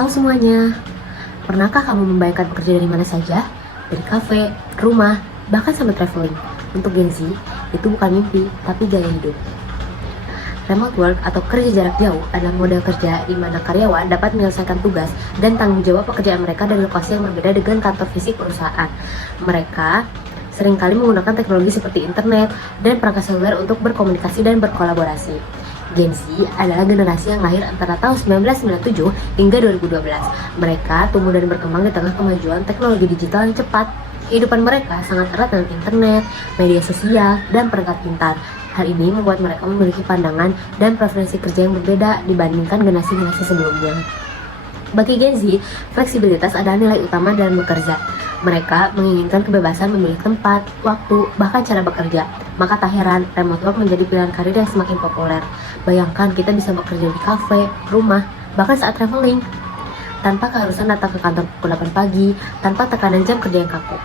Halo semuanya, pernahkah kamu membayangkan bekerja dari mana saja? Dari kafe, rumah, bahkan sampai traveling. Untuk Gen Z, itu bukan mimpi, tapi gaya hidup. Remote work atau kerja jarak jauh adalah model kerja di mana karyawan dapat menyelesaikan tugas dan tanggung jawab pekerjaan mereka dari lokasi yang berbeda dengan kantor fisik perusahaan. Mereka seringkali menggunakan teknologi seperti internet dan perangkat seluler untuk berkomunikasi dan berkolaborasi. Gen Z adalah generasi yang lahir antara tahun 1997 hingga 2012. Mereka tumbuh dan berkembang di tengah kemajuan teknologi digital yang cepat. Kehidupan mereka sangat erat dengan internet, media sosial, dan perangkat pintar. Hal ini membuat mereka memiliki pandangan dan preferensi kerja yang berbeda dibandingkan generasi-generasi sebelumnya. Bagi Gen Z, fleksibilitas adalah nilai utama dalam bekerja. Mereka menginginkan kebebasan memilih tempat, waktu, bahkan cara bekerja. Maka tak heran, remote work menjadi pilihan karir yang semakin populer. Bayangkan kita bisa bekerja di kafe, rumah, bahkan saat traveling, tanpa keharusan datang ke kantor pukul 8 pagi, tanpa tekanan jam kerja yang kaku.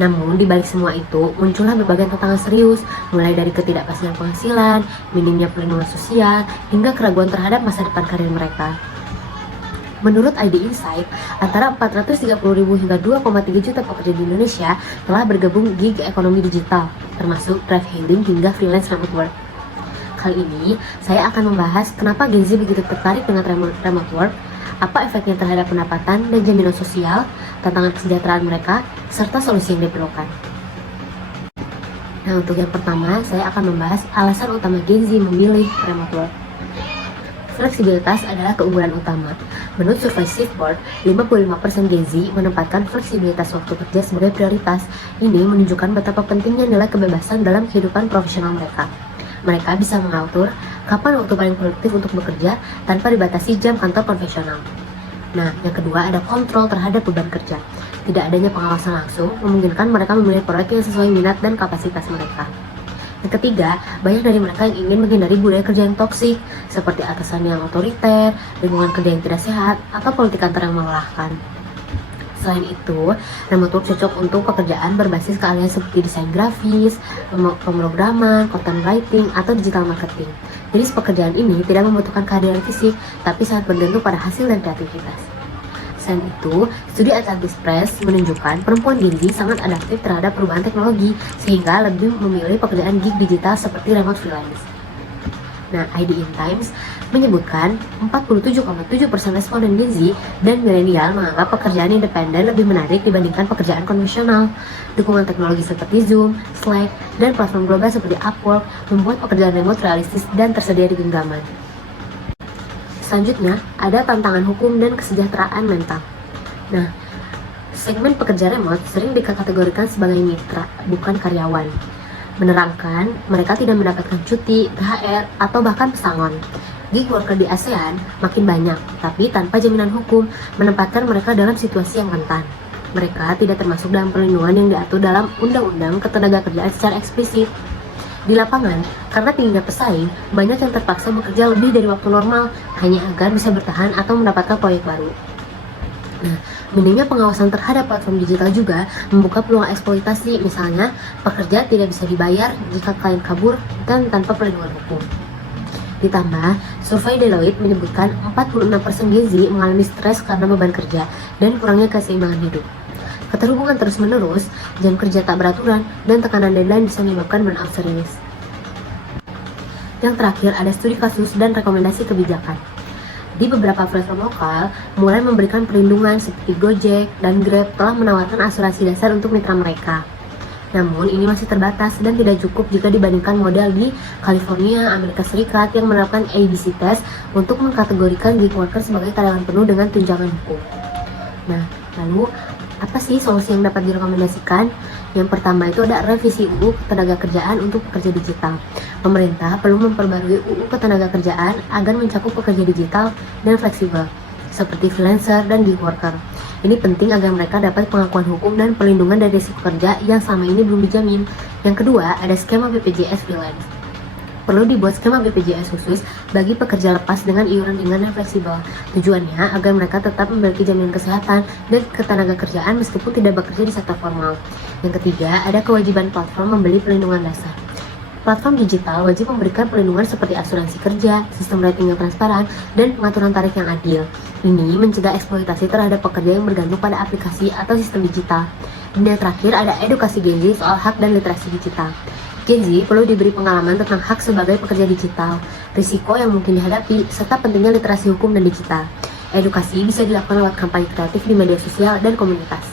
Namun, di balik semua itu, muncullah berbagai tantangan serius, mulai dari ketidakpastian penghasilan, minimnya perlindungan sosial, hingga keraguan terhadap masa depan karir mereka. Menurut ID Insight, antara 430.000 hingga 2,3 juta pekerja di Indonesia telah bergabung gig ekonomi digital, termasuk drive hailing hingga freelance remote work. Kali ini, saya akan membahas kenapa Gen Z begitu tertarik dengan remote work, apa efeknya terhadap pendapatan dan jaminan sosial, tantangan kesejahteraan mereka, serta solusi yang diperlukan. Nah, untuk yang pertama, saya akan membahas alasan utama Gen Z memilih remote work. Fleksibilitas adalah keunggulan utama. Menurut survei Shiftboard, 55% Gen Z menempatkan fleksibilitas waktu kerja sebagai prioritas. Ini menunjukkan betapa pentingnya nilai kebebasan dalam kehidupan profesional mereka. Mereka bisa mengatur kapan waktu paling produktif untuk bekerja tanpa dibatasi jam kantor konvensional. Nah, yang kedua ada kontrol terhadap beban kerja. Tidak adanya pengawasan langsung memungkinkan mereka memilih proyek yang sesuai minat dan kapasitas mereka. Yang ketiga, banyak dari mereka yang ingin menghindari budaya kerja yang toksik, seperti atasan yang otoriter, lingkungan kerja yang tidak sehat, atau politik kantor yang melelahkan. Selain itu, remote work cocok untuk pekerjaan berbasis keahlian seperti desain grafis, pemrograman, content writing, atau digital marketing. Jenis pekerjaan ini tidak membutuhkan kehadiran fisik, tapi sangat bergantung pada hasil dan kreativitas. Selain itu, studi Atlantis Press menunjukkan perempuan Gen Z sangat adaptif terhadap perubahan teknologi, sehingga lebih memilih pekerjaan gig digital seperti remote freelance. Nah, IDN Times menyebutkan 47,7% responden Gen Z dan milenial menganggap pekerjaan independen lebih menarik dibandingkan pekerjaan konvensional. Dukungan teknologi seperti Zoom, Slack, dan platform global seperti Upwork membuat pekerjaan remote realistis dan tersedia di genggaman. Selanjutnya, ada tantangan hukum dan kesejahteraan mental. Nah, segmen pekerja remote sering dikategorikan sebagai mitra, bukan karyawan. Menerangkan, mereka tidak mendapatkan cuti, THR, atau bahkan pesangon. Gig worker di ASEAN makin banyak, tapi tanpa jaminan hukum, menempatkan mereka dalam situasi yang rentan. Mereka tidak termasuk dalam perlindungan yang diatur dalam Undang-Undang Ketenagakerjaan secara eksplisit. Di lapangan, karena tingginya pesaing, banyak yang terpaksa bekerja lebih dari waktu normal hanya agar bisa bertahan atau mendapatkan proyek baru. Nah, minimnya pengawasan terhadap platform digital juga membuka peluang eksploitasi, misalnya pekerja tidak bisa dibayar jika klien kabur dan tanpa perlindungan hukum. Ditambah, survei Deloitte menyebutkan 46% Gen Z mengalami stres karena beban kerja dan kurangnya keseimbangan hidup. Keterhubungan terus-menerus, jam kerja tak beraturan, dan tekanan deadline bisa menyebabkan burnout serius. Yang terakhir ada studi kasus dan rekomendasi kebijakan. Di beberapa platform lokal, mulai memberikan perlindungan seperti Gojek dan Grab telah menawarkan asuransi dasar untuk mitra mereka. Namun, ini masih terbatas dan tidak cukup jika dibandingkan model di California, Amerika Serikat yang menerapkan ABC test untuk mengkategorikan gig worker sebagai karyawan penuh dengan tunjangan hukum. Nah, lalu apa sih solusi yang dapat direkomendasikan? Yang pertama itu ada revisi UU Ketenagakerjaan untuk pekerja digital. Pemerintah perlu memperbarui UU Ketenagakerjaan agar mencakup pekerja digital dan fleksibel, seperti freelancer dan gig worker. Ini penting agar mereka dapat pengakuan hukum dan perlindungan dari risiko kerja yang selama ini belum dijamin. Yang kedua, ada skema BPJS freelance. Perlu dibuat skema BPJS khusus bagi pekerja lepas dengan iuran ringan dan fleksibel. Tujuannya agar mereka tetap memiliki jaminan kesehatan dan ketenagakerjaan meskipun tidak bekerja di sektor formal. Yang ketiga, ada kewajiban platform membeli perlindungan dasar. Platform digital wajib memberikan perlindungan seperti asuransi kerja, sistem rating yang transparan, dan pengaturan tarif yang adil. Ini mencegah eksploitasi terhadap pekerja yang bergantung pada aplikasi atau sistem digital. Dan yang terakhir ada edukasi Gen Z soal hak dan literasi digital. Gen Z perlu diberi pengalaman tentang hak sebagai pekerja digital, risiko yang mungkin dihadapi, serta pentingnya literasi hukum dan digital. Edukasi bisa dilakukan lewat kampanye kreatif di media sosial dan komunitas.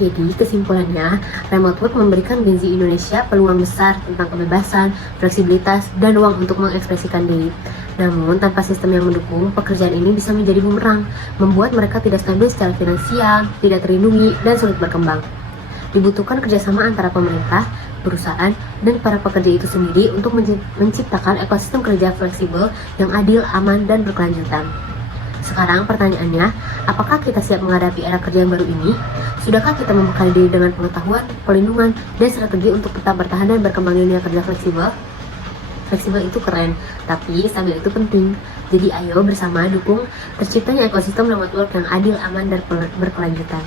Jadi kesimpulannya, remote work memberikan Gen Z Indonesia peluang besar tentang kebebasan, fleksibilitas, dan ruang untuk mengekspresikan diri. Namun, tanpa sistem yang mendukung, pekerjaan ini bisa menjadi bumerang, membuat mereka tidak stabil secara finansial, tidak terlindungi, dan sulit berkembang. Dibutuhkan kerjasama antara pemerintah, perusahaan, dan para pekerja itu sendiri untuk menciptakan ekosistem kerja fleksibel yang adil, aman, dan berkelanjutan. Sekarang pertanyaannya, apakah kita siap menghadapi era kerja yang baru ini? Sudahkah kita membekali diri dengan pengetahuan, perlindungan, dan strategi untuk tetap bertahan dan berkembang di dunia kerja fleksibel? Fleksibel itu keren, tapi stabil itu penting. Jadi ayo bersama dukung terciptanya ekosistem remote work yang adil, aman, dan berkelanjutan.